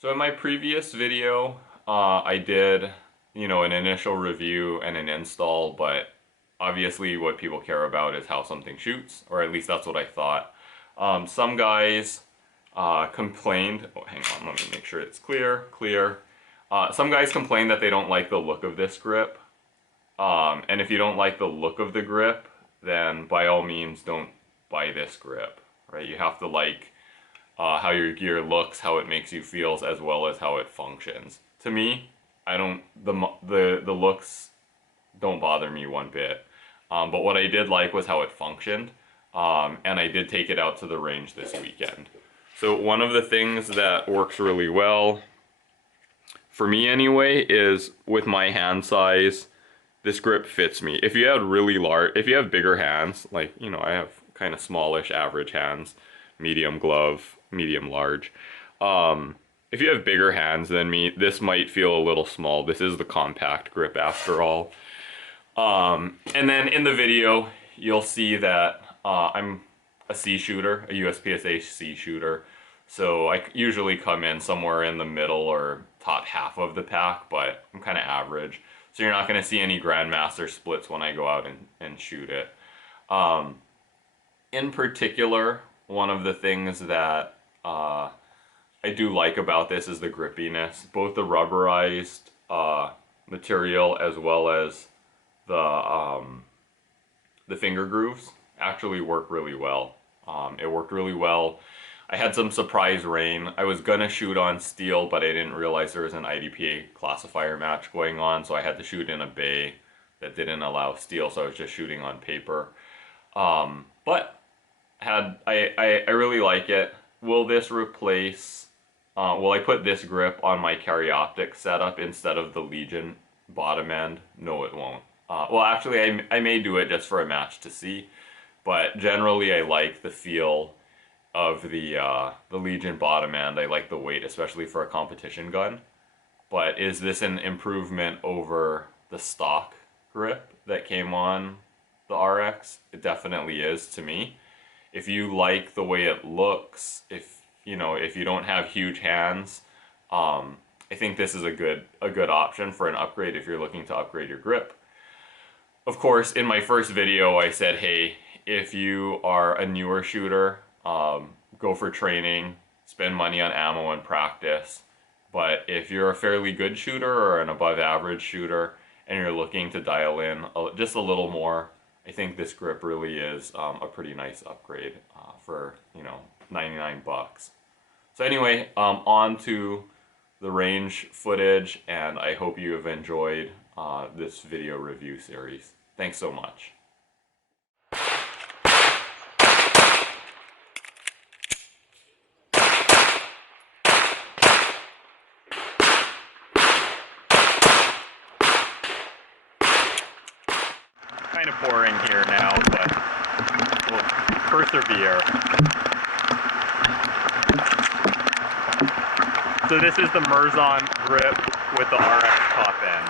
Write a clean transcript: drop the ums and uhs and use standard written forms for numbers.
So in my previous video, I did, an initial review and an install, but obviously what people care about is how something shoots, or at least that's what I thought. Some guys complained, oh, hang on, let me make sure it's clear. Some guys complained that they don't like the look of this grip. And if you don't like the look of the grip, then by all means don't buy this grip, right? You have to like how your gear looks, how it makes you feel, as well as how it functions. To me, I don't the looks don't bother me one bit. But what I did like was how it functioned, and I did take it out to the range this weekend. So one of the things that works really well, for me anyway, is with my hand size, this grip fits me. If you have bigger hands, like, I have kind of smallish average hands, medium glove, medium large. If you have bigger hands than me, this might feel a little small. This is the compact grip after all. And then in the video, you'll see that I'm a C shooter, a USPSA C shooter. So I usually come in somewhere in the middle or top half of the pack, but I'm kind of average. So you're not going to see any Grandmaster splits when I go out and shoot it. In particular, one of the things that I do like about this is the grippiness. Both the rubberized material as well as the finger grooves actually work really well. It worked really well. I had some surprise rain. I was gonna shoot on steel, but I didn't realize there was an IDPA classifier match going on, so I had to shoot in a bay that didn't allow steel, so I was just shooting on paper. But I really like it. Will this replace, will I put this grip on my Carry setup instead of the Legion bottom end? No, it won't. Well, actually, I may do it just for a match to see, but generally I like the feel of the Legion bottom end. I like the weight, especially for a competition gun. But is this an improvement over the stock grip that came on the RX? It definitely is to me. If you like the way it looks, if you don't have huge hands, I think this is a good option for an upgrade if you're looking to upgrade your grip. Of course, in my first video, I said, hey, if you are a newer shooter, go for training, spend money on ammo and practice. But if you're a fairly good shooter or an above average shooter and you're looking to dial in just a little more, I think this grip really is a pretty nice upgrade for 99 bucks. So anyway, on to the range footage, and I hope you have enjoyed this video review series. Thanks so much. Kind of pouring here now, but we'll persevere. So this is the Mirzon Grip with the RX top end.